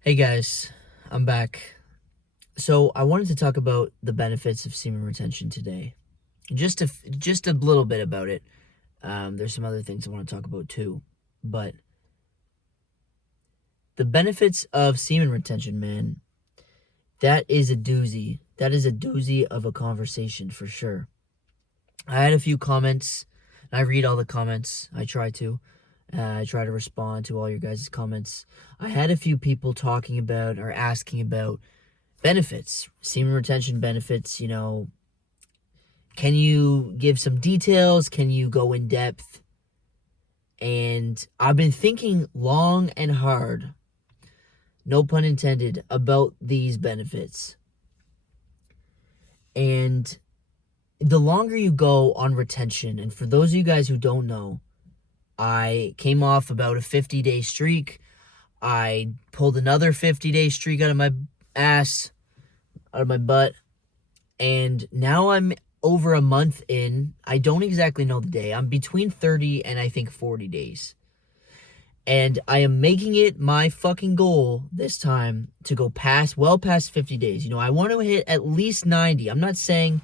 Hey guys, I'm back. So I wanted to talk about the benefits of semen retention today. Just a little bit about it. There's some other things I want to talk about too, but the benefits of semen retention, man, that is a doozy. That is a doozy of a conversation for sure. I had a few comments. I read all the comments. I try to. I try to respond to all your guys' comments. I had a few people talking about or asking about benefits, semen retention benefits. Can you give some details? Can you go in depth? And I've been thinking long and hard, no pun intended, about these benefits. And the longer you go on retention, and for those of you guys who don't know, I came off about a 50-day streak. I pulled another 50-day streak out of my ass, out of my butt. And now I'm over a month in. I don't exactly know the day. I'm between 30 and I think 40 days. And I am making it my fucking goal this time to go well past 50 days. I want to hit at least 90. I'm not saying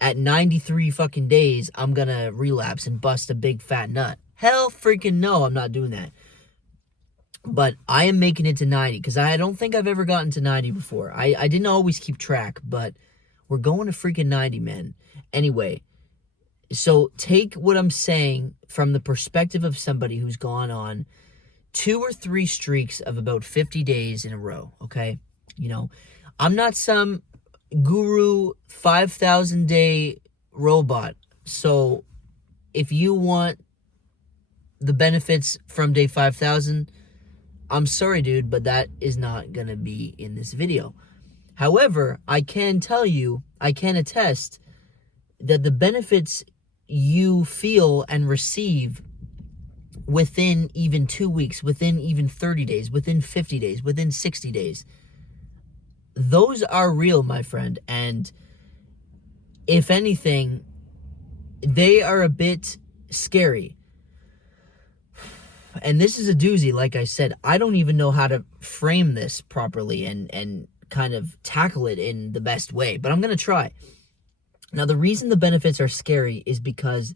at 93 fucking days I'm going to relapse and bust a big fat nut. Hell freaking no, I'm not doing that. But I am making it to 90 because I don't think I've ever gotten to 90 before. I didn't always keep track, but we're going to freaking 90, man. Anyway, so take what I'm saying from the perspective of somebody who's gone on 2 or 3 streaks of about 50 days in a row, okay? I'm not some guru 5,000 day robot. So if you want the benefits from day 5,000, I'm sorry, dude, but that is not going to be in this video. However, I can tell you, I can attest that the benefits you feel and receive within even 2 weeks, within even 30 days, within 50 days, within 60 days, those are real, my friend. And if anything, they are a bit scary. And this is a doozy, like I said. I don't even know how to frame this properly and kind of tackle it in the best way, but I'm going to try. Now, the reason the benefits are scary is because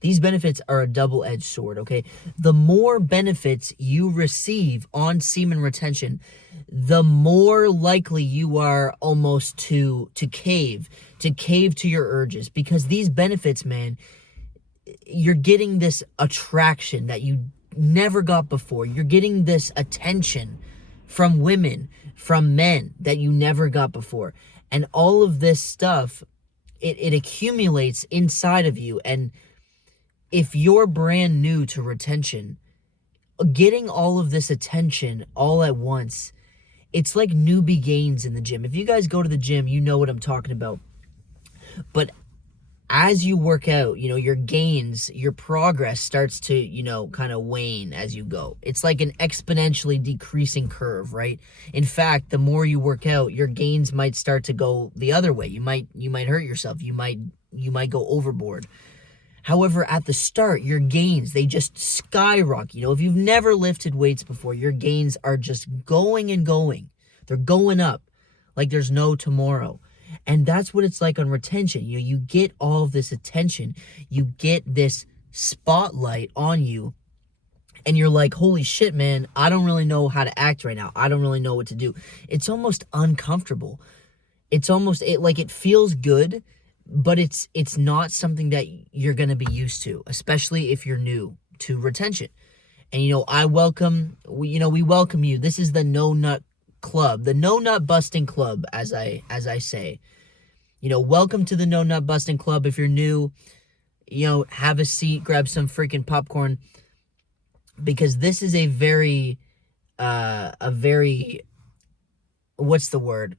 these benefits are a double-edged sword, okay? The more benefits you receive on semen retention, the more likely you are almost to cave to your urges, because these benefits, man, you're getting this attraction that you never got before. You're getting this attention from women, from men that you never got before. And all of this stuff, it accumulates inside of you. And if you're brand new to retention, getting all of this attention all at once, it's like newbie gains in the gym. If you guys go to the gym, you know what I'm talking about. But as you work out, your gains, your progress starts to, kind of wane as you go. It's like an exponentially decreasing curve, right? In fact, the more you work out, your gains might start to go the other way. You might hurt yourself. You might go overboard. However, at the start, your gains, they just skyrocket. If you've never lifted weights before, your gains are just going and going. They're going up like there's no tomorrow. And that's what it's like on retention. You get all of this attention. You get this spotlight on you. And you're like, holy shit, man, I don't really know how to act right now. I don't really know what to do. It's almost uncomfortable. It's almost, it feels good, but it's not something that you're going to be used to, especially if you're new to retention. And, we welcome you. This is the no nut club, the no nut busting club, as I say. Welcome to the no nut busting club. If you're new, have a seat, grab some freaking popcorn, because this is a very, what's the word?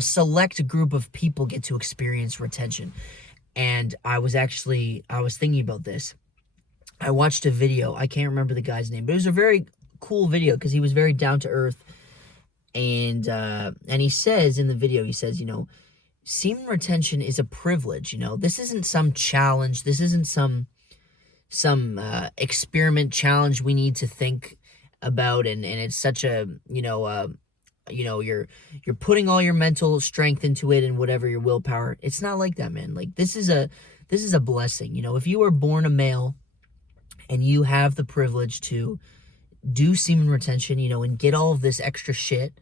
Select group of people get to experience retention. And I was thinking about this. I watched a video. I can't remember the guy's name, but it was a very cool video because he was very down to earth. And he says in the video, semen retention is a privilege. This isn't some challenge. This isn't some experiment challenge we need to think about. And it's such a, you're putting all your mental strength into it and whatever, your willpower. It's not like that, man. Like, this is a blessing. If you are born a male and you have the privilege to do semen retention, and get all of this extra shit,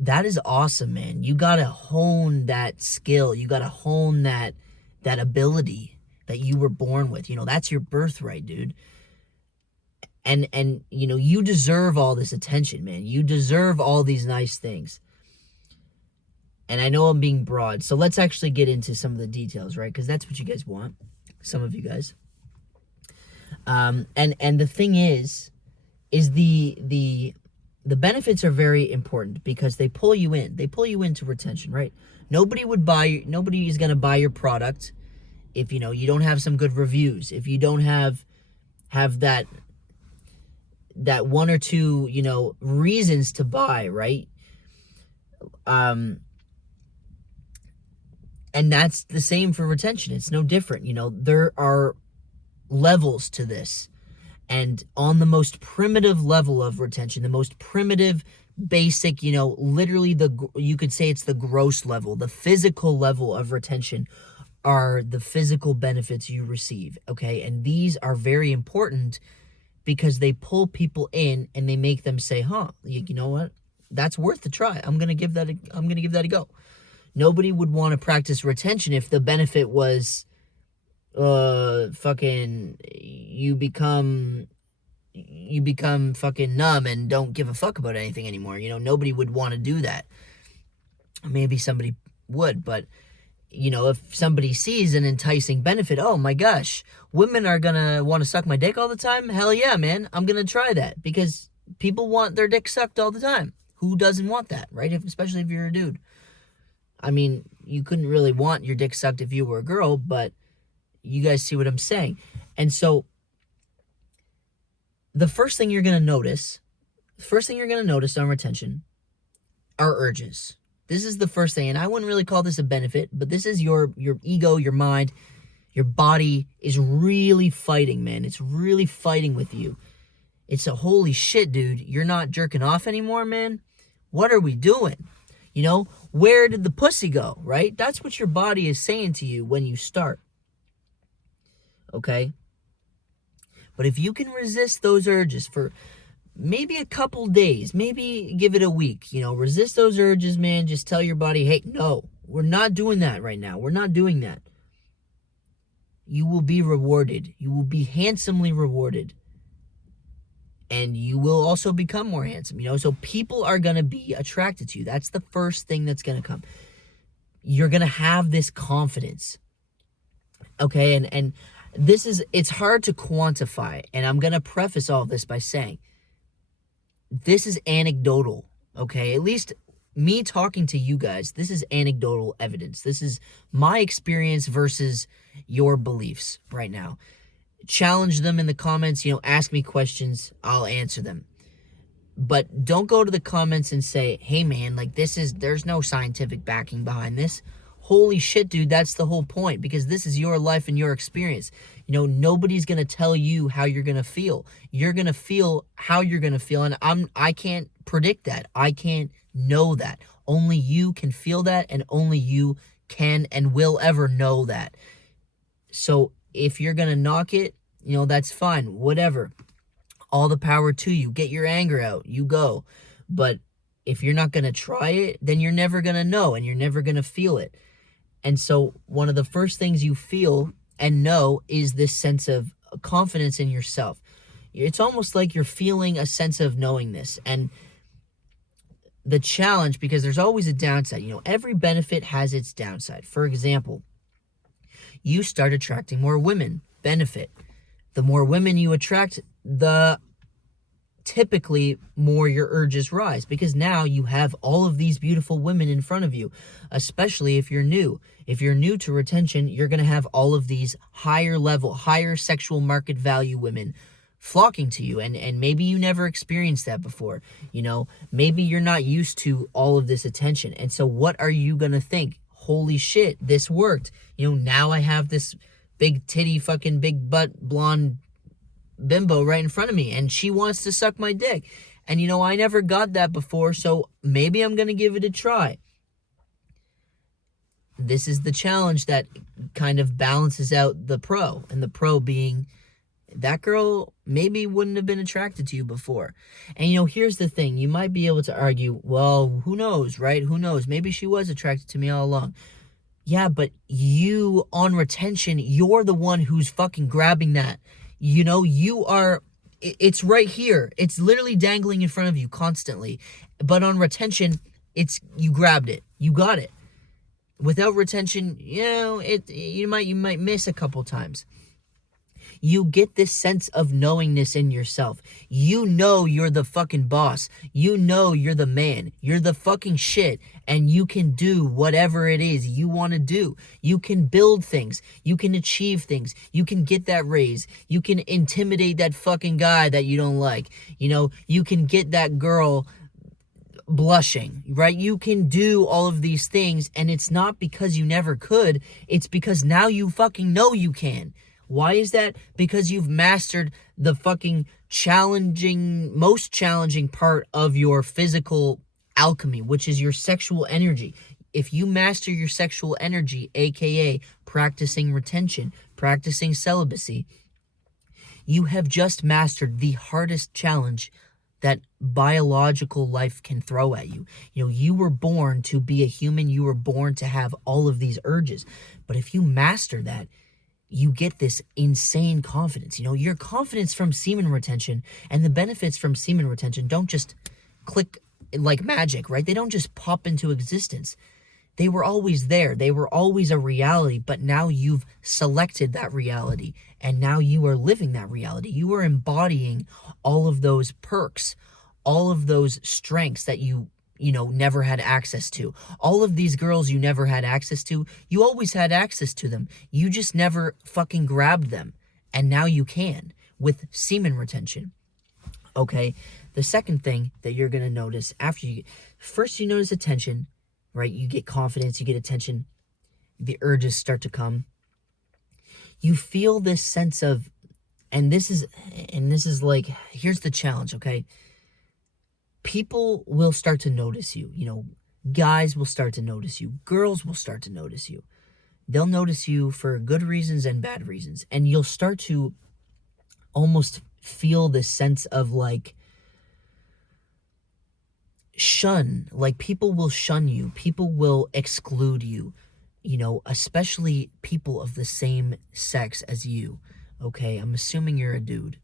that is awesome, man. You gotta hone that skill. You gotta hone that ability that you were born with. That's your birthright, dude. And you deserve all this attention, man. You deserve all these nice things. And I know I'm being broad, so let's actually get into some of the details, right? Because that's what you guys want, some of you guys. And the thing is the benefits are very important because they pull you in. They pull you into retention, right? Nobody is gonna buy your product if you don't have some good reviews. If you don't have that one or two reasons to buy, right? And that's the same for retention. It's no different. There are levels to this. And on the most primitive level of retention, the most primitive, basic, literally you could say it's the gross level, the physical level of retention are the physical benefits you receive, okay? And these are very important because they pull people in and they make them say, you know what? That's worth a try. I'm going to give that a go. Nobody would want to practice retention if the benefit was fucking you become fucking numb and don't give a fuck about anything anymore. Nobody would want to do that. Maybe somebody would, but if somebody sees an enticing benefit, oh my gosh, women are gonna want to suck my dick all the time. Hell yeah, man, I'm gonna try that because people want their dick sucked all the time. Who doesn't want that, right? Especially if you're a dude. I mean, you couldn't really want your dick sucked if you were a girl, but you guys see what I'm saying. And so the first thing you're going to notice on retention are urges. This is the first thing, and I wouldn't really call this a benefit, but this is your ego, your mind, your body is really fighting, man. It's really fighting with you. It's a holy shit, dude. You're not jerking off anymore, man. What are we doing? Where did the pussy go, right? That's what your body is saying to you when you start. Okay? But if you can resist those urges for maybe a couple days, maybe give it a week, resist those urges, man. Just tell your body, hey, no, we're not doing that right now. We're not doing that. You will be rewarded. You will be handsomely rewarded. And you will also become more handsome, So people are going to be attracted to you. That's the first thing that's going to come. You're going to have this confidence. Okay, and it's hard to quantify. And I'm going to preface all this by saying, this is anecdotal, okay? At least me talking to you guys, this is anecdotal evidence. This is my experience versus your beliefs right now. Challenge them in the comments, ask me questions, I'll answer them. But don't go to the comments and say, hey man, there's no scientific backing behind this. Holy shit, dude, that's the whole point, because this is your life and your experience. Nobody's going to tell you how you're going to feel. You're going to feel how you're going to feel, and I can't predict that. I can't know that. Only you can feel that, and only you can and will ever know that. So if you're going to knock it, that's fine, whatever. All the power to you. Get your anger out. You go. But if you're not going to try it, then you're never going to know, and you're never going to feel it. And so one of the first things you feel and know is this sense of confidence in yourself. It's almost like you're feeling a sense of knowingness. And the challenge, because there's always a downside, every benefit has its downside. For example, you start attracting more women. Benefit. The more women you attract, the typically more your urges rise, because now you have all of these beautiful women in front of you, especially if you're new. If you're new to retention, you're going to have all of these higher sexual market value women flocking to you, and maybe you never experienced that before. Maybe you're not used to all of this attention, and so what are you going to think? Holy shit, this worked. Now I have this big titty, fucking big butt, blonde bimbo right in front of me, and she wants to suck my dick. And, I never got that before, so maybe I'm going to give it a try. This is the challenge that kind of balances out the pro, and the pro being that girl maybe wouldn't have been attracted to you before. And here's the thing. You might be able to argue, well, who knows, right? Who knows? Maybe she was attracted to me all along. Yeah, but you, on retention, you're the one who's fucking grabbing that. You are, it's right here. It's literally dangling in front of you constantly. But on retention, you grabbed it. You got it. Without retention, you might miss a couple times. You get this sense of knowingness in yourself. You know you're the fucking boss. You know you're the man. You're the fucking shit. And you can do whatever it is you want to do. You can build things. You can achieve things. You can get that raise. You can intimidate that fucking guy that you don't like. You can get that girl blushing, right? You can do all of these things, and it's not because you never could. It's because now you fucking know you can. Why is that? Because you've mastered the fucking most challenging part of your physical alchemy, which is your sexual energy. If you master your sexual energy, aka practicing retention, practicing celibacy, you have just mastered the hardest challenge that biological life can throw at you. You were born to be a human. You were born to have all of these urges. But if you master that, you get this insane confidence. Your confidence from semen retention and the benefits from semen retention don't just click like magic, right? They don't just pop into existence. They were always there. They were always a reality, but now you've selected that reality, and now you are living that reality. You are embodying all of those perks, all of those strengths that you never had access to. All of these girls you never had access to, you always had access to them. You just never fucking grabbed them. And now you can with semen retention. Okay, the second thing that you're going to notice first you notice attention, right? You get confidence, you get attention. The urges start to come. You feel this sense of, and this is like, here's the challenge, okay? People will start to notice you. Guys will start to notice you. Girls will start to notice you. They'll notice you for good reasons and bad reasons. And you'll start to almost feel this sense of like shun. Like people will shun you. People will exclude you. Especially people of the same sex as you. Okay, I'm assuming you're a dude.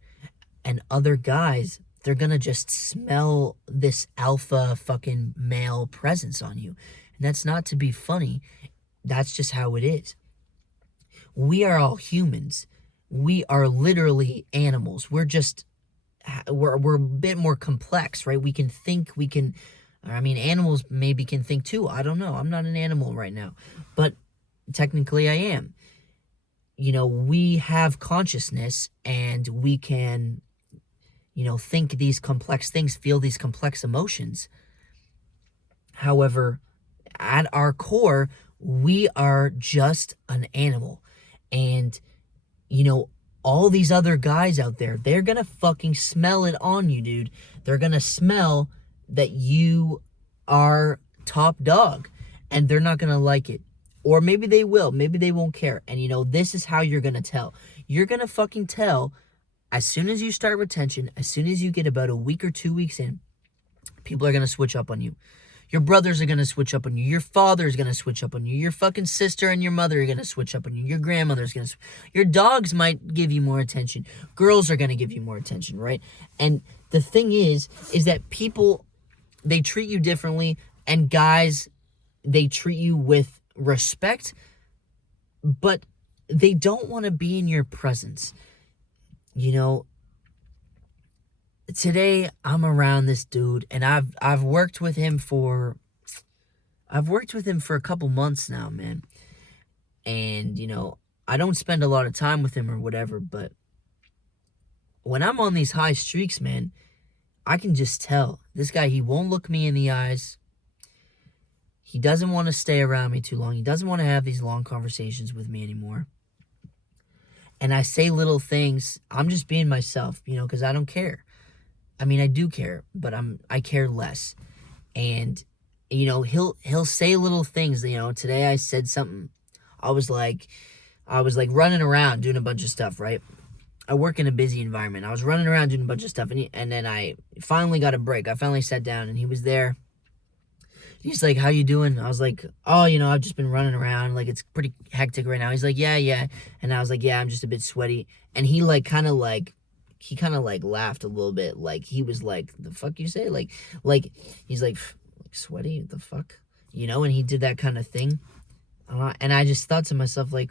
And other guys, they're gonna just smell this alpha fucking male presence on you. And that's not to be funny. That's just how it is. We are all humans. We are literally animals. We're a bit more complex, right? We can think, animals maybe can think too. I don't know. I'm not an animal right now. But technically I am. We have consciousness, and we can think these complex things, feel these complex emotions. However, at our core, we are just an animal. And, all these other guys out there, they're going to fucking smell it on you, dude. They're going to smell that you are top dog, and they're not going to like it. Or maybe they will. Maybe they won't care. And, this is how you're going to tell. You're going to fucking tell. As soon as you start retention, as soon as you get about a week or 2 weeks in, people are going to switch up on you. Your brothers are going to switch up on you. Your father is going to switch up on you. Your fucking sister and your mother are going to switch up on you. Your grandmother's going to Your dogs might give you more attention. Girls are going to give you more attention, right? And the thing is that people, they treat you differently, and guys, they treat you with respect, but they don't want to be in your presence. Today I'm around this dude, and I've worked with him for a couple months now, man. And I don't spend a lot of time with him or whatever, but when I'm on these high streaks, man, I can just tell this guy, he won't look me in the eyes. He doesn't want to stay around me too long. He doesn't want to have these long conversations with me anymore. And I say little things. I'm just being myself, because I don't care. I mean, I do care, but I care less. And he'll say little things. Today I said something. I was like running around doing a bunch of stuff, right? I work in a busy environment. I was running around doing a bunch of stuff, and then I finally got a break. I finally sat down, and he was there. He's like, "How you doing?" I was like, "Oh, I've just been running around. Like, it's pretty hectic right now." He's like, "Yeah, yeah," and I was like, "Yeah, I'm just a bit sweaty." And he kind of like laughed a little bit, like he was like, "The fuck you say?" Like he's like, "Sweaty? The fuck?" And he did that kind of thing, and I just thought to myself, like,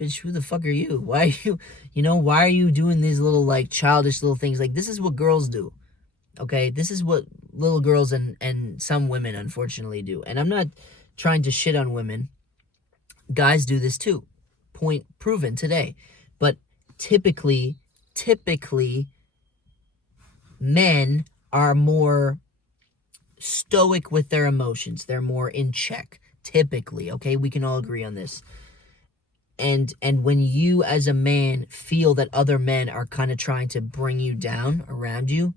bitch, who the fuck are you? Why are you, why are you doing these little, like, childish little things? Like, this is what girls do, okay? This is what little girls and some women, unfortunately, do. And I'm not trying to shit on women. Guys do this too. Point proven today. But typically, men are more stoic with their emotions. They're more in check, typically, okay? We can all agree on this. And when you as a man feel that other men are kind of trying to bring you down around you,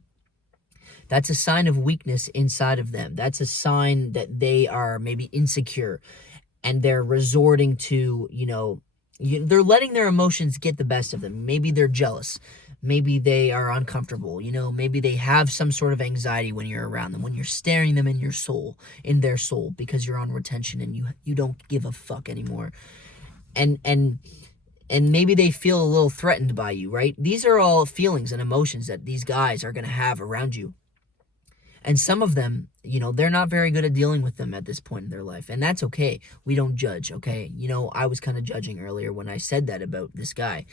that's a sign of weakness inside of them. That's a sign that they are maybe insecure, and they're resorting to, they're letting their emotions get the best of them. Maybe they're jealous. Maybe they are uncomfortable. Maybe they have some sort of anxiety when you're around them, when you're staring them in their soul, because you're on retention and you don't give a fuck anymore. And maybe they feel a little threatened by you, right? These are all feelings and emotions that these guys are going to have around you. And some of them, they're not very good at dealing with them at this point in their life. And that's okay. We don't judge, okay? I was kind of judging earlier when I said that about this guy.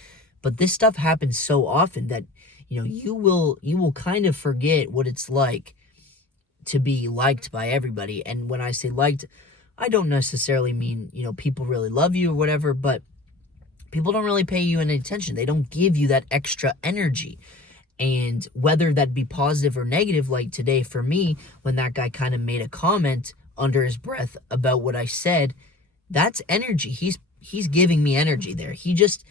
But this stuff happens so often that, you will kind of forget what it's like to be liked by everybody. And when I say liked, I don't necessarily mean, people really love you or whatever, but people don't really pay you any attention. They don't give you that extra energy. And whether that be positive or negative, like today for me, when that guy kind of made a comment under his breath about what I said, that's energy. He's giving me energy there. He just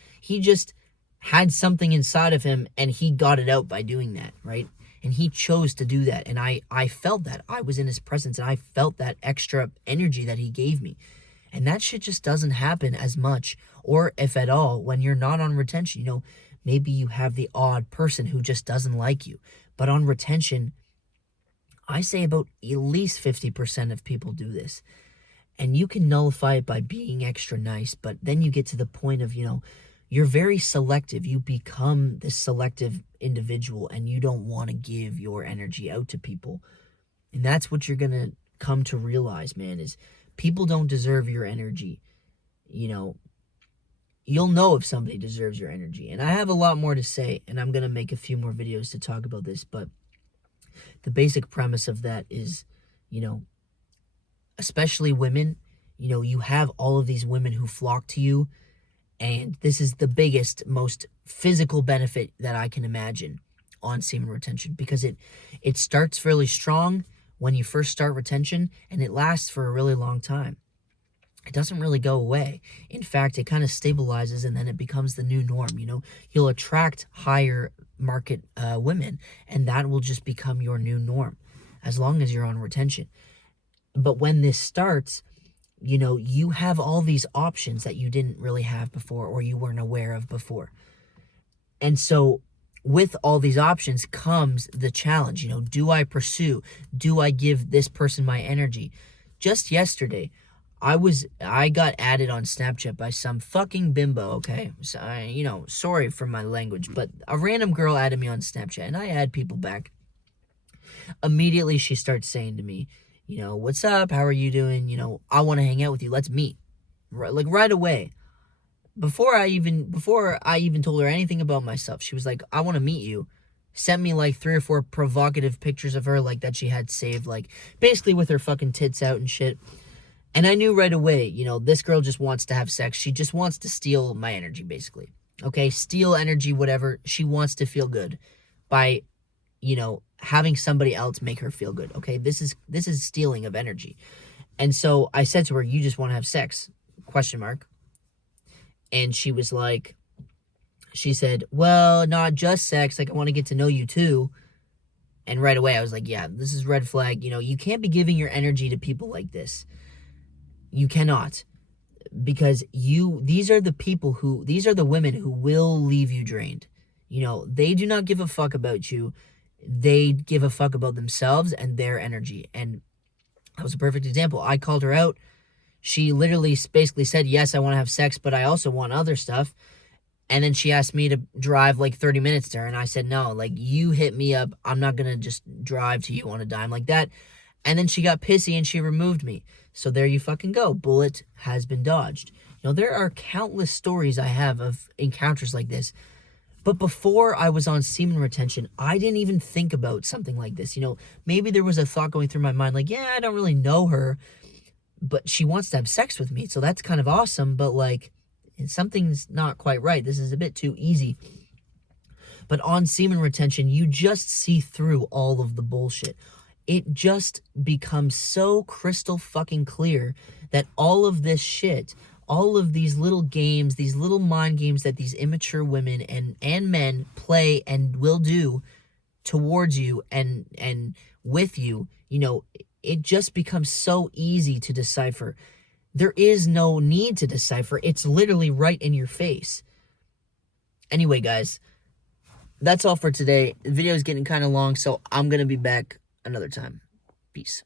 had something inside of him and he got it out by doing that, right? And he chose to do that. And I felt that. I was in his presence and I felt that extra energy that he gave me. And that shit just doesn't happen as much, or if at all, when you're not on retention. Maybe you have the odd person who just doesn't like you. But on retention, I say about at least 50% of people do this. And you can nullify it by being extra nice, but then you get to the point of, you're very selective. You become this selective individual and you don't want to give your energy out to people. And that's what you're going to come to realize, man, is people don't deserve your energy. You'll know if somebody deserves your energy. And I have a lot more to say, and I'm going to make a few more videos to talk about this, but the basic premise of that is, especially women, you have all of these women who flock to you, and this is the biggest, most physical benefit that I can imagine on semen retention, because it starts fairly strong when you first start retention, and it lasts for a really long time. It doesn't really go away. In fact, it kind of stabilizes and then it becomes the new norm. You'll attract higher market women, and that will just become your new norm as long as you're on retention. But when this starts, you have all these options that you didn't really have before or you weren't aware of before. And so with all these options comes the challenge. Do I pursue? Do I give this person my energy? Just yesterday, I got added on Snapchat by some fucking bimbo, okay? So, sorry for my language, but a random girl added me on Snapchat, and I add people back. Immediately, she starts saying to me, "What's up? How are you doing? I want to hang out with you. Let's meet." Right away. Before I even told her anything about myself, she was like, "I want to meet you." Sent me like 3 or 4 provocative pictures of her, like that she had saved, like basically with her fucking tits out and shit. And I knew right away, this girl just wants to have sex. She just wants to steal my energy, basically. Okay, steal energy, whatever. She wants to feel good by, having somebody else make her feel good. Okay, this is stealing of energy. And so I said to her, "You just want to have sex?" Question mark. And she said, "Well, not just sex. Like, I want to get to know you too." And right away I was like, yeah, this is red flag. You know, you can't be giving your energy to people like this. You cannot. Because these are the women who will leave you drained. You know, they do not give a fuck about you. They give a fuck about themselves and their energy. And that was a perfect example. I called her out. She literally basically said, yes, I want to have sex, but I also want other stuff. And then she asked me to drive like 30 minutes to her. And I said, no, like, you hit me up. I'm not going to just drive to you on a dime like that. And then she got pissy and she removed me. So there you fucking go. Bullet has been dodged. You know, there are countless stories I have of encounters like this. But before I was on semen retention, I didn't even think about something like this. You know, maybe there was a thought going through my mind like, yeah, I don't really know her, but she wants to have sex with me. So that's kind of awesome. But like, something's not quite right. This is a bit too easy. But on semen retention, you just see through all of the bullshit. It just becomes so crystal fucking clear that all of this shit, all of these little games, these little mind games that these immature women and men play and will do towards you and with you, you know, it just becomes so easy to decipher. There is no need to decipher. It's literally right in your face. Anyway, guys, that's all for today. The video is getting kind of long, so I'm going to be back another time. Peace.